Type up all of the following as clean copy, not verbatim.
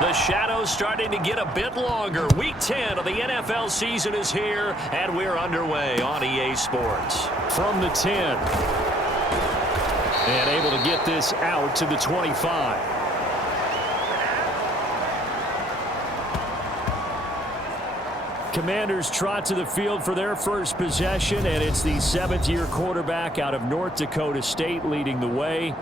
The shadow's starting to get a bit longer. Week 10 of the NFL season is here, and we're underway on EA Sports. From the 10. And able to get this out to the 25. Commanders trot to the field for their first possession, and it's the 7th-year quarterback out of North Dakota State leading the way.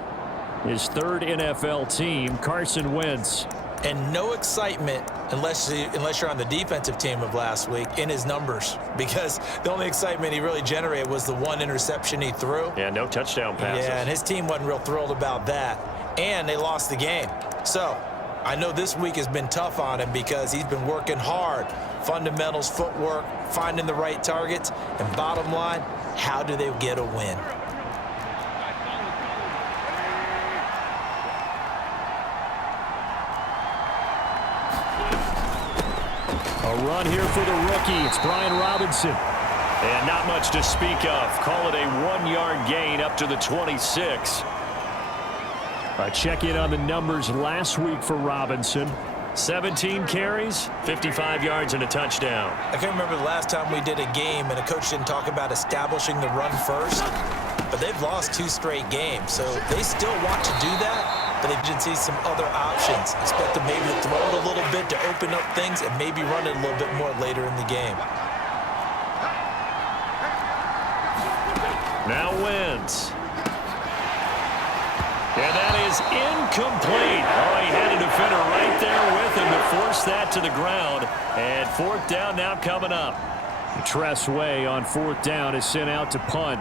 His third NFL team, Carson Wentz. And no excitement unless you're on the defensive team of last week in his numbers, because the only excitement he really generated was the one interception he threw. Yeah, no touchdown passes. Yeah, and his team wasn't real thrilled about that. And they lost the game. So I know this week has been tough on him because he's been working hard. Fundamentals, footwork, finding the right targets. And bottom line, how do they get a win? A run here for the rookie. It's Brian Robinson. And not much to speak of. Call it a 1-yard gain up to the 26. A check-in on the numbers last week for Robinson. 17 carries, 55 yards, and a touchdown. I can't remember the last time we did a game and a coach didn't talk about establishing the run first. But they've lost 2 straight games, so they still want to do that. But they did see some other options. Expect them maybe to throw it a little bit to open up things and maybe run it a little bit more later in the game. Now Wentz. And that is incomplete. Oh, he had a defender right there with him to force that to the ground. And 4th down now coming up. Tress Way on 4th down is sent out to punt.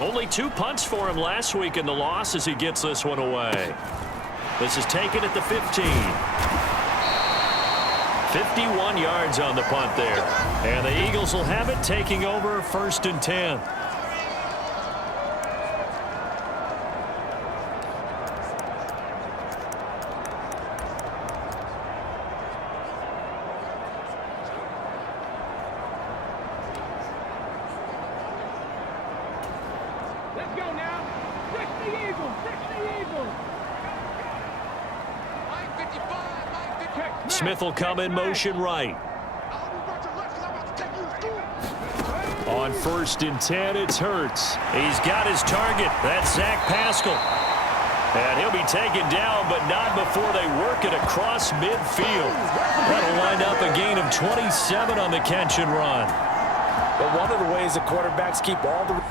Only 2 punts for him last week in the loss as he gets this one away. This is taken at the 15. 51 yards on the punt there. And the Eagles will have it, taking over 1st and 10. Smith will come in motion right. On 1st and 10, it's Hurts. He's got his target. That's Zach Pascal. And he'll be taken down, but not before they work it across midfield. That'll wind up a gain of 27 on the catch and run. But one of the ways the quarterbacks keep all the...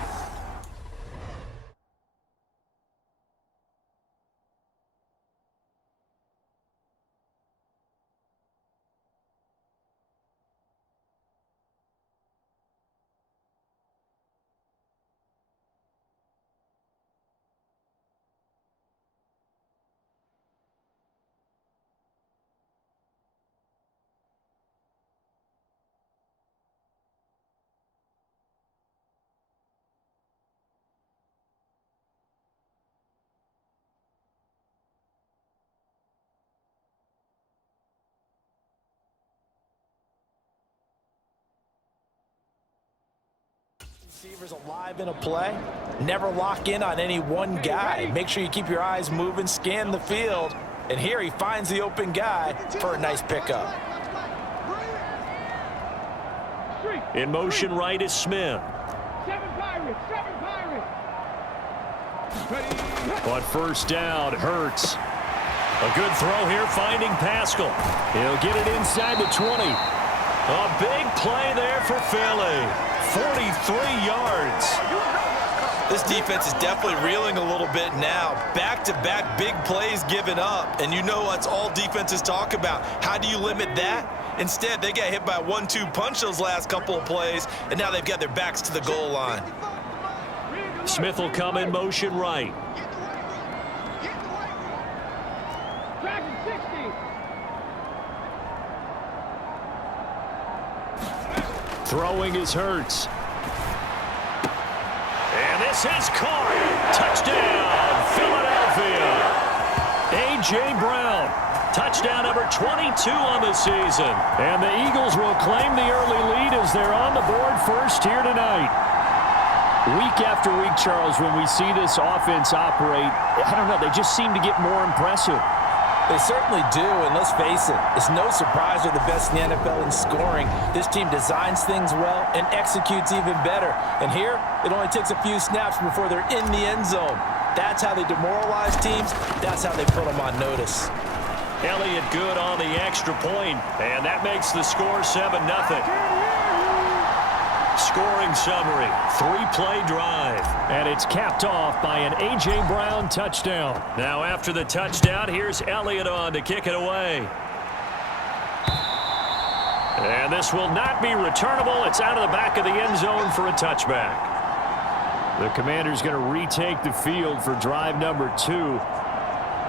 Receivers alive in a play. Never lock in on any one guy. Make sure you keep your eyes moving, scan the field. And here he finds the open guy for a nice pickup. In motion right is Smith. 7 Pirates, 7 Pirates. On 1st down, Hurts. A good throw here, finding Pascal. He'll get it inside the 20. A big play there for Philly. 43 yards. This defense is definitely reeling a little bit now. Back-to-back big plays given up. And you know what's all defenses talk about. How do you limit that? Instead, they got hit by a 1-2 punch those last couple of plays, and now they've got their backs to the goal line. Smith will come in motion right. Throwing is Hurts. And this is caught. Touchdown, Philadelphia. A.J. Brown. Touchdown number 22 on the season. And the Eagles will claim the early lead as they're on the board first here tonight. Week after week, Charles, when we see this offense operate, I don't know, they just seem to get more impressive. They certainly do, and let's face it, it's no surprise they're the best in the NFL in scoring. This team designs things well and executes even better. And here, it only takes a few snaps before they're in the end zone. That's how they demoralize teams. That's how they put them on notice. Elliott good on the extra point, and that makes the score 7-0. Scoring summary, 3-play drive. And it's capped off by an A.J. Brown touchdown. Now after the touchdown, here's Elliott on to kick it away. And this will not be returnable. It's out of the back of the end zone for a touchback. The Commander's going to retake the field for drive number 2.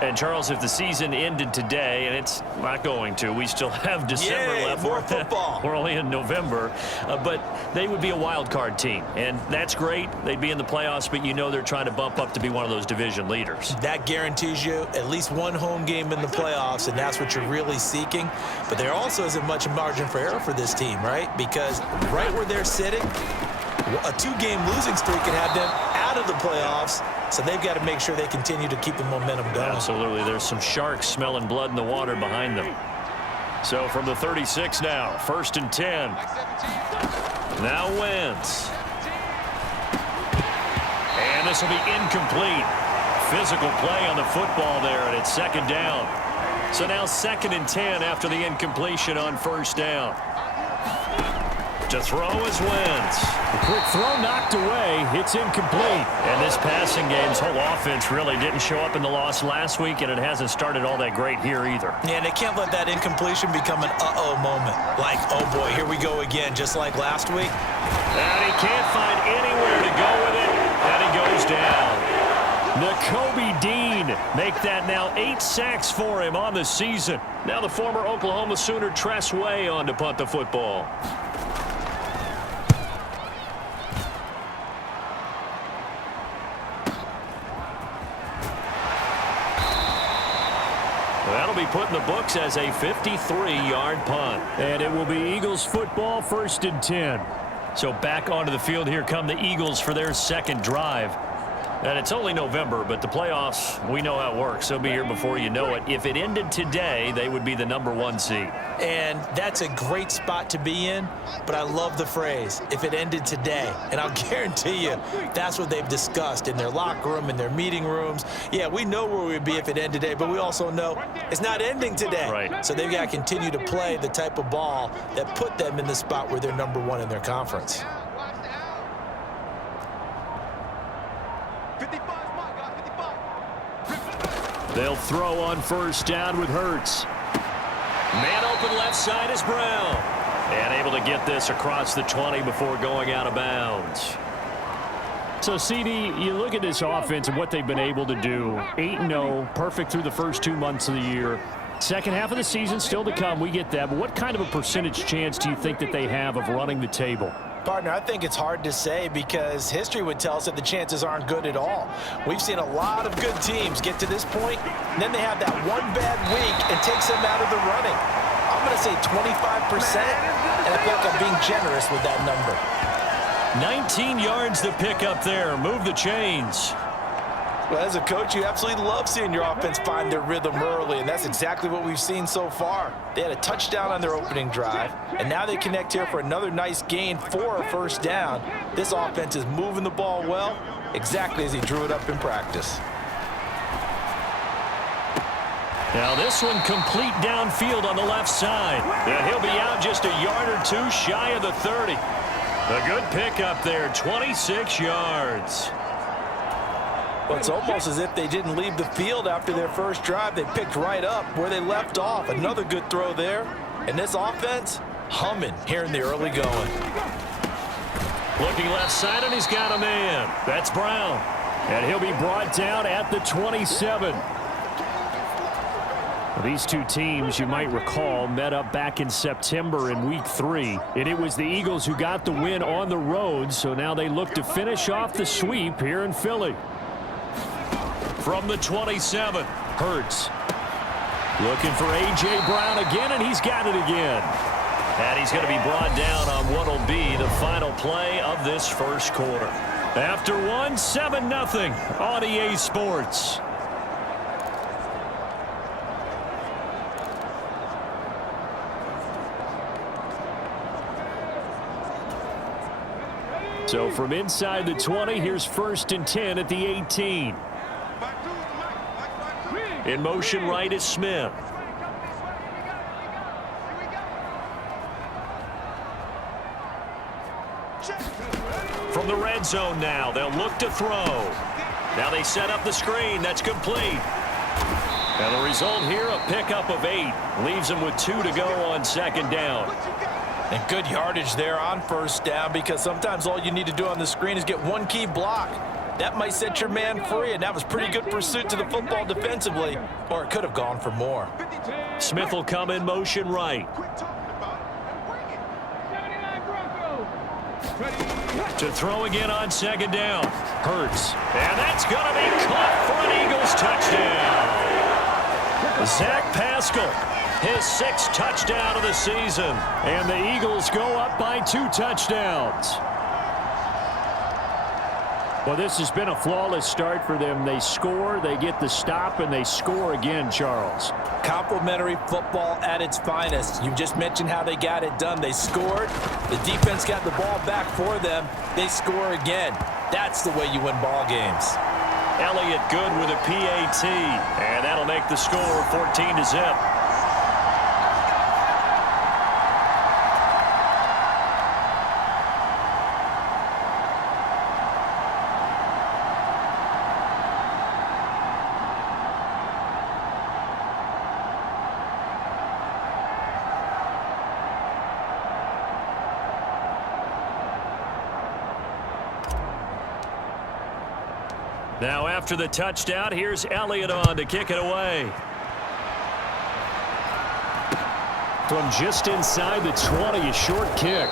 And, Charles, if the season ended today, and it's not going to, we still have December left. More football. We're only in November. But they would be a wild card team. And that's great. They'd be in the playoffs, but you know they're trying to bump up to be one of those division leaders. That guarantees you at least one home game in the playoffs, and that's what you're really seeking. But there also isn't much margin for error for this team, right? Because right where they're sitting, a 2-game losing streak can have them out of the playoffs. So they've got to make sure they continue to keep the momentum going. Absolutely. There's some sharks smelling blood in the water behind them. So from the 36 now, 1st and 10. Now Wentz. And this will be incomplete. Physical play on the football there, and it's 2nd down. So now 2nd and 10 after the incompletion on 1st down. To throw is Wentz. The quick throw knocked away. It's incomplete. And this passing game's whole offense really didn't show up in the loss last week, and it hasn't started all that great here either. Yeah, and they can't let that incompletion become an uh-oh moment. Like, oh boy, here we go again, just like last week. And he can't find anywhere to go with it, and he goes down. Nakobe Dean make that now 8 sacks for him on the season. Now the former Oklahoma Sooner Tress Way on to punt the football. That'll be put in the books as a 53-yard punt. And it will be Eagles football, 1st and 10. So back onto the field here come the Eagles for their 2nd drive. And it's only November, but the playoffs, we know how it works. They'll be here before you know it. If it ended today, they would be the number 1 seed. And that's a great spot to be in, but I love the phrase, if it ended today. And I'll guarantee you that's what they've discussed in their locker room, in their meeting rooms. Yeah, we know where we'd be if it ended today, but we also know it's not ending today. Right. So they've got to continue to play the type of ball that put them in the spot where they're number 1 in their conference. They'll throw on 1st down with Hurts. Man open left side is Brown. And able to get this across the 20 before going out of bounds. So, CD, you look at this offense and what they've been able to do. 8-0, perfect through the first 2 months of the year. Second half of the season still to come, we get that. But what kind of a percentage chance do you think that they have of running the table? Partner, I think it's hard to say because history would tell us that the chances aren't good at all. We've seen a lot of good teams get to this point, and then they have that one bad week and takes them out of the running. I'm going to say 25%, and I feel like I'm being generous with that number. 19 yards to pick up there. Move the chains. Well, as a coach, you absolutely love seeing your offense find their rhythm early, and that's exactly what we've seen so far. They had a touchdown on their opening drive, and now they connect here for another nice gain for a 1st down. This offense is moving the ball well, exactly as he drew it up in practice. Now this one complete downfield on the left side. And he'll be out just a yard or 2 shy of the 30. A good pickup there, 26 yards. Well, it's almost as if they didn't leave the field after their first drive. They picked right up where they left off. Another good throw there. And this offense, humming here in the early going. Looking left side, and he's got a man. That's Brown. And he'll be brought down at the 27. These two teams, you might recall, met up back in September in Week 3. And it was the Eagles who got the win on the road, so now they look to finish off the sweep here in Philly. From the 27, Hurts. Looking for A.J. Brown again, and he's got it again. And he's going to be brought down on what will be the final play of this first quarter. After one, 7-0 on EA Sports. So from inside the 20, here's 1st and 10 at the 18. In motion right is Smith. From the red zone now, they'll look to throw. Now they set up the screen. That's complete. And the result here, a pickup of 8. Leaves them with 2 to go on 2nd down. And good yardage there on 1st down, because sometimes all you need to do on the screen is get one key block. That might set your man free, and that was pretty good pursuit to the football defensively, or it could have gone for more. Smith will come in motion right. To throw again on 2nd down. Hurts. And that's going to be caught for an Eagles touchdown. Zach Pascal, his 6th touchdown of the season. And the Eagles go up by 2 touchdowns. Well, this has been a flawless start for them. They score, they get the stop, and they score again, Charles. Complimentary football at its finest. You just mentioned how they got it done. They scored. The defense got the ball back for them. They score again. That's the way you win ball games. Elliott good with a PAT, and that'll make the score 14-0. Now after the touchdown, here's Elliott on to kick it away. From just inside the 20, a short kick.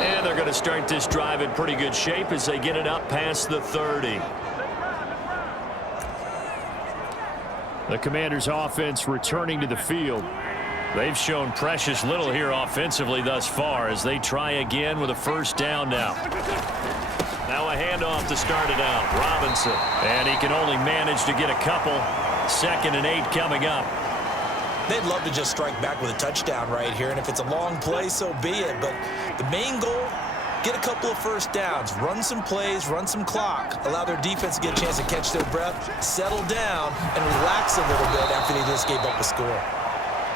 And they're going to start this drive in pretty good shape as they get it up past the 30. The Commanders' offense returning to the field. They've shown precious little here offensively thus far as they try again with a 1st down now. Now a handoff to start it out. Robinson. And he can only manage to get a couple. 2nd and 8 coming up. They'd love to just strike back with a touchdown right here, and if it's a long play, so be it. But the main goal, get a couple of 1st downs, run some plays, run some clock, allow their defense to get a chance to catch their breath, settle down, and relax a little bit after they just gave up a score.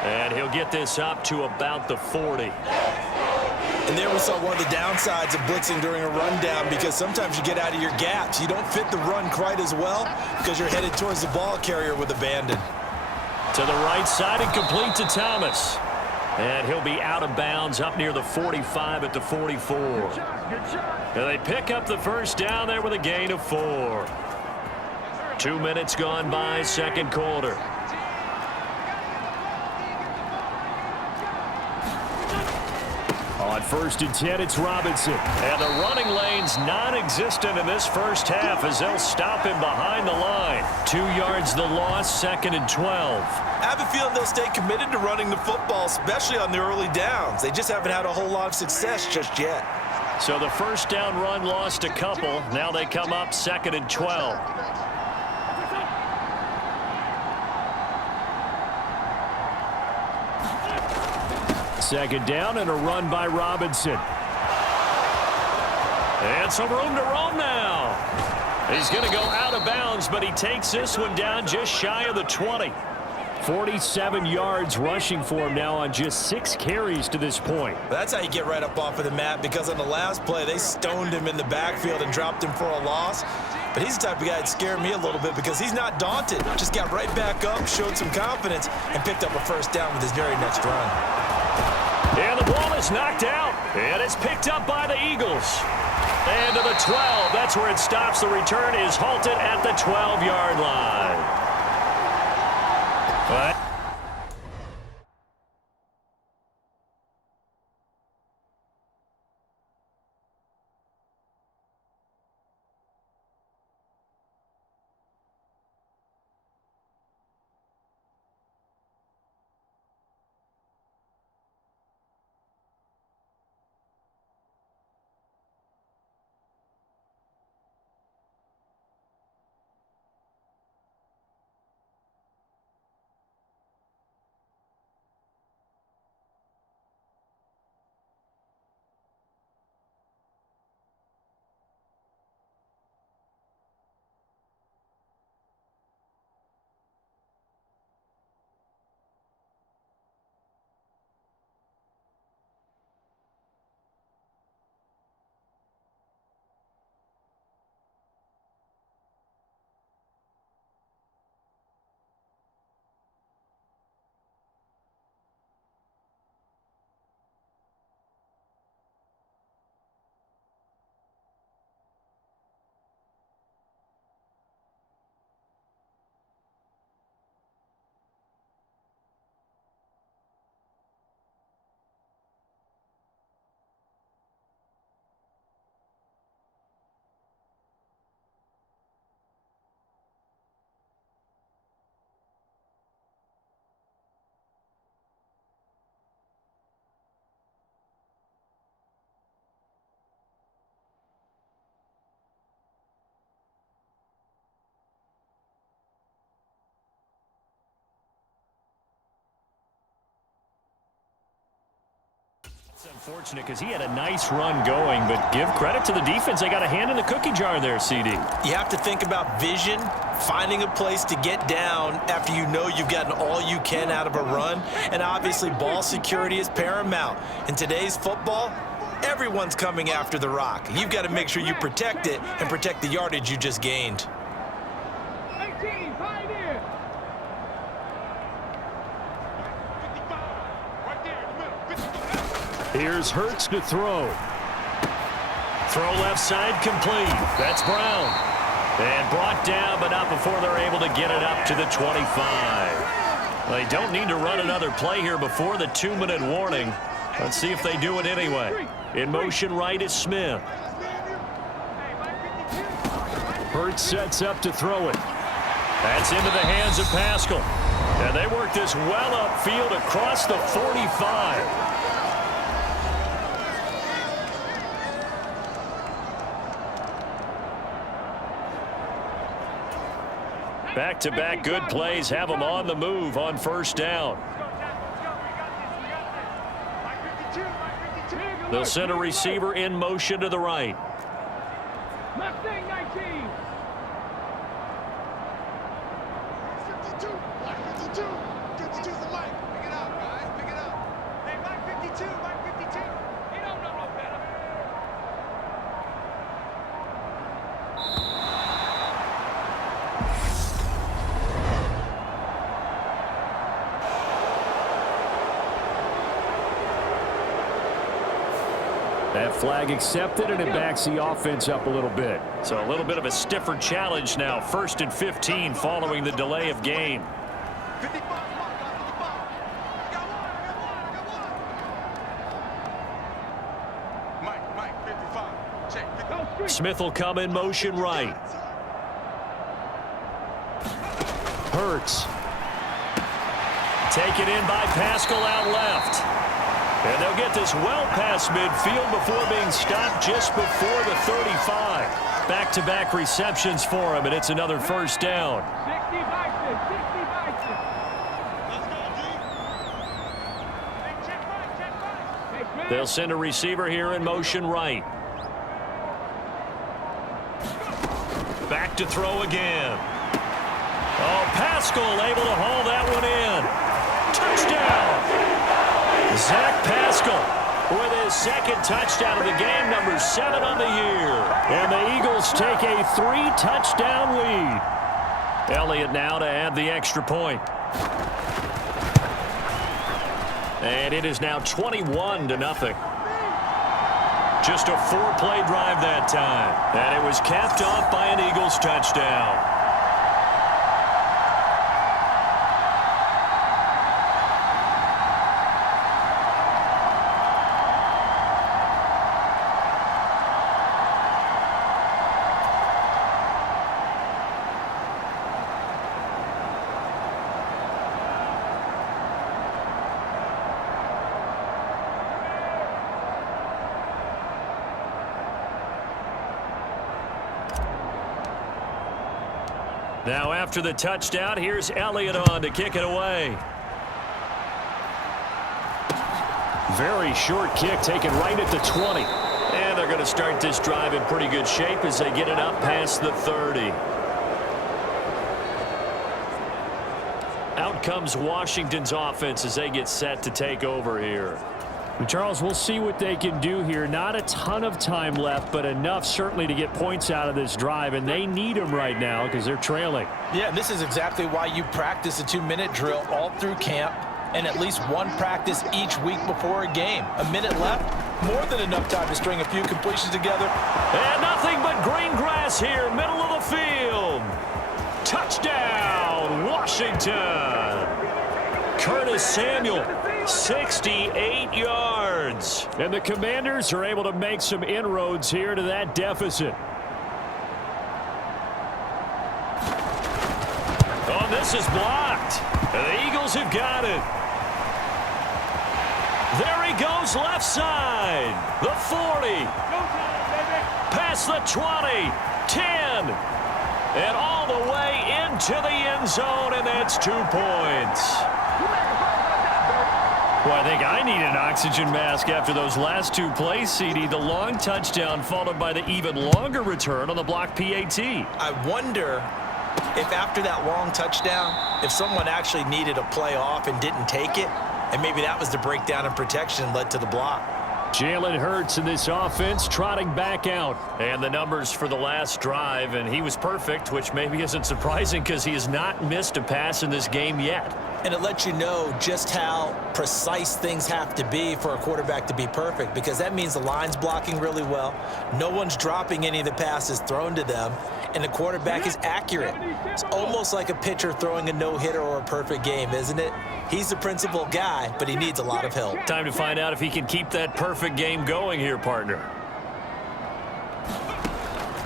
And he'll get this up to about the 40. And there we saw one of the downsides of blitzing during a rundown, because sometimes you get out of your gaps. You don't fit the run quite as well because you're headed towards the ball carrier with abandon. To the right side and complete to Thomas. And he'll be out of bounds up near the 45 at the 44. And they pick up the 1st down there with a gain of 4. 2 minutes gone by, 2nd quarter. On 1st and 10, it's Robinson. And the running lane's non-existent in this 1st half as they'll stop him behind the line. 2 yards the loss, 2nd and 12. I have a feeling they'll stay committed to running the football, especially on the early downs. They just haven't had a whole lot of success just yet. So the 1st down run lost a couple. Now they come up 2nd and 12. Second down and a run by Robinson. And some room to roam now. He's going to go out of bounds, but he takes this one down just shy of the 20. 47 yards rushing for him now on just 6 carries to this point. That's how you get right up off of the mat, because on the last play, they stoned him in the backfield and dropped him for a loss. But he's the type of guy that scared me a little bit because he's not daunted. Just got right back up, showed some confidence, and picked up a 1st down with his very next run. And the ball is knocked out, and it's picked up by the Eagles. And to the 12, that's where it stops. The return is halted at the 12-yard line. But Unfortunate because he had a nice run going, but give credit to the defense. They got a hand in the cookie jar there, CD. You have to think about vision, finding a place to get down after you know you've gotten all you can out of a run, and obviously ball security is paramount. In today's football, everyone's coming after the rock. You've got to make sure you protect it and protect the yardage you just gained. 18, Pioneer. Here's Hurts to throw. Throw left side complete. That's Brown. And brought down, but not before they're able to get it up to the 25. They don't need to run another play here before the 2-minute warning. Let's see if they do it anyway. In motion right is Smith. Hurts sets up to throw it. That's into the hands of Pascal. And they work this well upfield across the 45. Back-to-back good plays have them on the move on first down. They'll send a receiver in motion to the right. Mustang 19. 52, Mike 52. 52's the Mike. Pick it up, guys. Pick it up. Hey, Mike 52, Mike 52. He don't know no better. That flag accepted, and it backs the offense up a little bit. So a little bit of a stiffer challenge now. 1st and 15 following the delay of game. 55, come on, guys. 55. I got one. Mike, 55. Check, 55. Smith will come in motion right. Hurts. Taken in by Pascal out left. And they'll get this well past midfield before being stopped just before the 35. Back-to-back receptions for him, and it's another first down. 60 Bison, 60 Bison. Let's go, G. Hey, check right. They'll send a receiver here in motion right. Back to throw again. Oh, Pascal able to haul that one in. Touchdown! Zach Pascal with his second touchdown of the game, number 7 on the year. And the Eagles take a 3-touchdown lead. Elliott now to add the extra point. And it is now 21-0. Just a 4-play drive that time. And it was capped off by an Eagles touchdown. Now after the touchdown, here's Elliott on to kick it away. Very short kick taken right at the 20. And they're going to start this drive in pretty good shape as they get it up past the 30. Out comes Washington's offense as they get set to take over here. And Charles, we'll see what they can do here. Not a ton of time left, but enough certainly to get points out of this drive, and they need them right now because they're trailing. Yeah, this is exactly why you practice a 2-minute drill all through camp and at least one practice each week before a game. A minute left, more than enough time to string a few completions together. And nothing but green grass here, middle of the field. Touchdown, Washington. Curtis Samuel, 68 yards. And the Commanders are able to make some inroads here to that deficit. Oh, this is blocked. And the Eagles have got it. There he goes left side. The 40. Past the 20. 10. And all the way into the end zone, and that's 2 points. Well, I think I need an oxygen mask after those last two plays, CD. The long touchdown followed by the even longer return on the block PAT. I wonder if after that long touchdown, if someone actually needed a play off and didn't take it, and maybe that was the breakdown in protection led to the block. Jalen Hurts in this offense trotting back out. And the numbers for the last drive, and he was perfect, which maybe isn't surprising because he has not missed a pass in this game yet. And it lets you know just how precise things have to be for a quarterback to be perfect, because that means the line's blocking really well. No one's dropping any of the passes thrown to them, and the quarterback is accurate. It's almost like a pitcher throwing a no-hitter or a perfect game, isn't it? He's the principal guy, but he needs a lot of help. Time to find out if he can keep that perfect game going here, partner.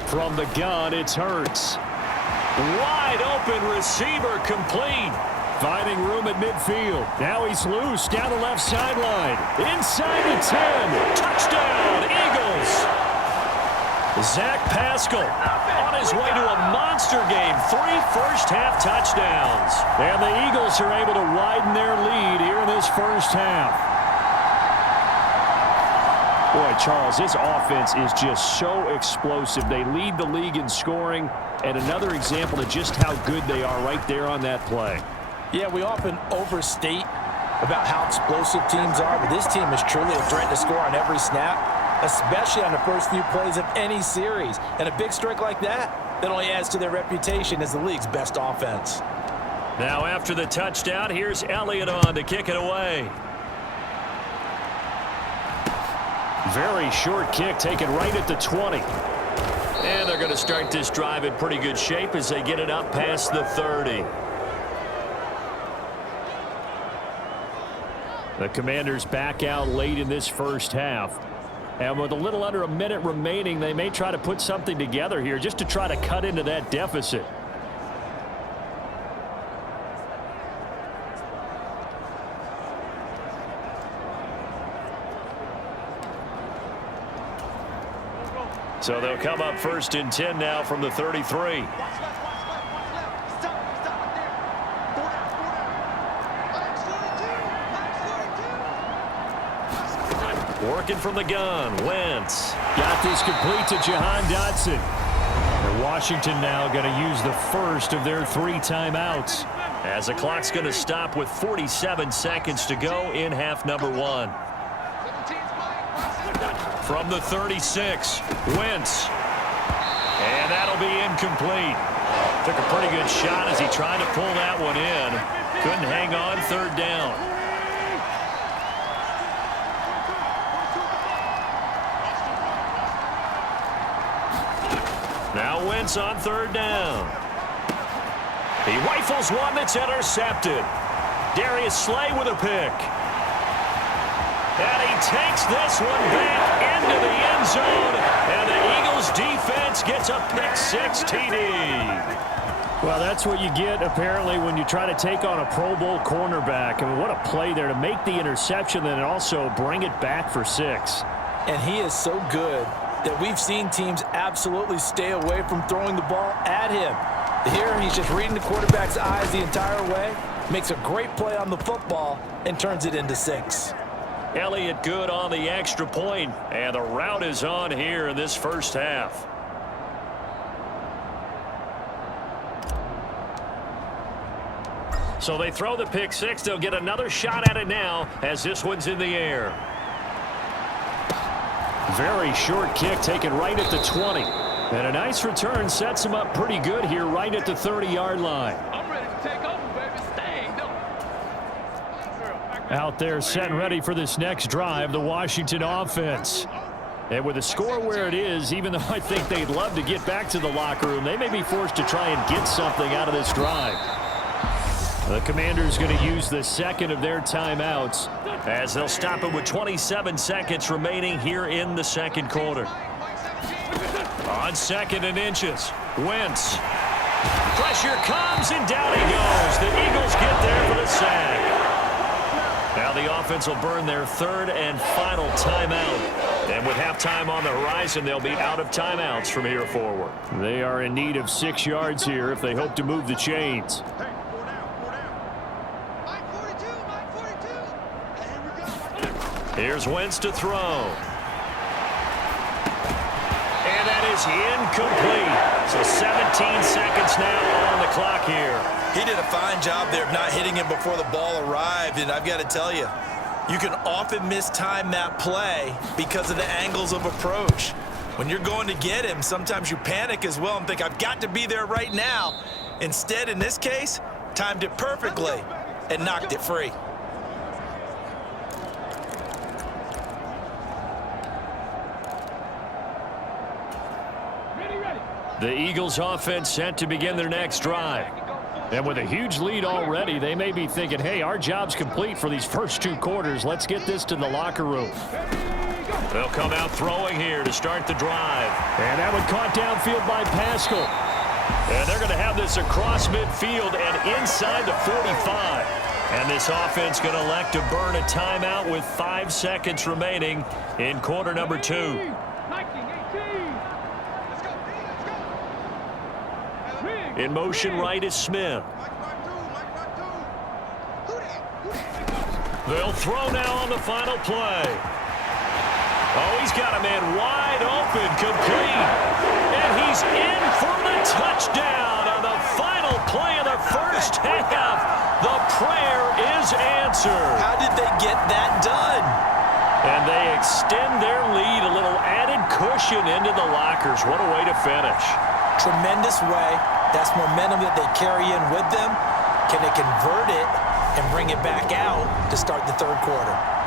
From the gun, it's Hurts. Wide open receiver complete. Finding room at midfield. Now he's loose down the left sideline. Inside the 10. Touchdown, Eagles. Zach Pascal on his way to a monster game. 3 first-half touchdowns. And the Eagles are able to widen their lead here in this first half. Boy, Charles, this offense is just so explosive. They lead the league in scoring, and another example of just how good they are right there on that play. Yeah, we often overstate about how explosive teams are, but this team is truly a threat to score on every snap, especially on the first few plays of any series. And a big strike like that only adds to their reputation as the league's best offense. Now after the touchdown, here's Elliott on to kick it away. Very short kick taken right at the 20. And they're going to start this drive in pretty good shape as they get it up past the 30. The Commanders back out late in this first half. And with a little under a minute remaining, they may try to put something together here just to try to cut into that deficit. So they'll come up 1st and 10 now from the 33. Working from the gun, Wentz. Got this complete to Jahan Dotson. And Washington now going to use the first of their 3 timeouts, as the clock's going to stop with 47 seconds to go in half number 1. From the 36, Wentz. And that'll be incomplete. Took a pretty good shot as he tried to pull that one in. Couldn't hang on 3rd down. Now Wentz on 3rd down. He rifles one that's intercepted. Darius Slay with a pick. And he takes this one back into the end zone. And the Eagles defense gets a pick-6 TD. Well, that's what you get, apparently, when you try to take on a Pro Bowl cornerback. I mean, what a play there to make the interception and also bring it back for 6. And he is so good that we've seen teams absolutely stay away from throwing the ball at him. Here, he's just reading the quarterback's eyes the entire way, makes a great play on the football, and turns it into 6. Elliott good on the extra point, and the route is on here in this first half. So they throw the pick-6. They'll get another shot at it now as this one's in the air. Very short kick taken right at the 20. And a nice return sets him up pretty good here right at the 30-yard line. I'm ready to take over, baby. Stay. Out there set and ready for this next drive, the Washington offense. And with the score where it is, even though I think they'd love to get back to the locker room, they may be forced to try and get something out of this drive. The Commanders going to use the second of their timeouts as they'll stop it with 27 seconds remaining here in the second quarter. On 2nd and inches, Wentz. Pressure comes and down he goes. The Eagles get there for the sack. Now the offense will burn their 3rd and final timeout. And with halftime on the horizon, they'll be out of timeouts from here forward. They are in need of 6 yards here if they hope to move the chains. Hey, 4 down. Mike 42, Mike 42. And here we Here's Wentz to throw. And that is incomplete. So 17 seconds now on the clock here. He did a fine job there of not hitting him before the ball arrived, and I've got to tell you, you can often mistime that play because of the angles of approach. When you're going to get him, sometimes you panic as well and think, I've got to be there right now. Instead, in this case, timed it perfectly and knocked it free. The Eagles offense set to begin their next drive. And with a huge lead already, they may be thinking, hey, our job's complete for these first 2 quarters. Let's get this to the locker room. They'll come out throwing here to start the drive. And that one caught downfield by Pascal. And they're going to have this across midfield and inside the 45. And this offense going to elect to burn a timeout with 5 seconds remaining in quarter number 2. In motion right is Smith. They'll throw now on the final play. Oh, he's got a man wide open, complete. And he's in for the touchdown on the final play of the first half. The prayer is answered. How did they get that done? And they extend their lead, a little added cushion into the lockers. What a way to finish. Tremendous way. That's momentum that they carry in with them. Can they convert it and bring it back out to start the third quarter?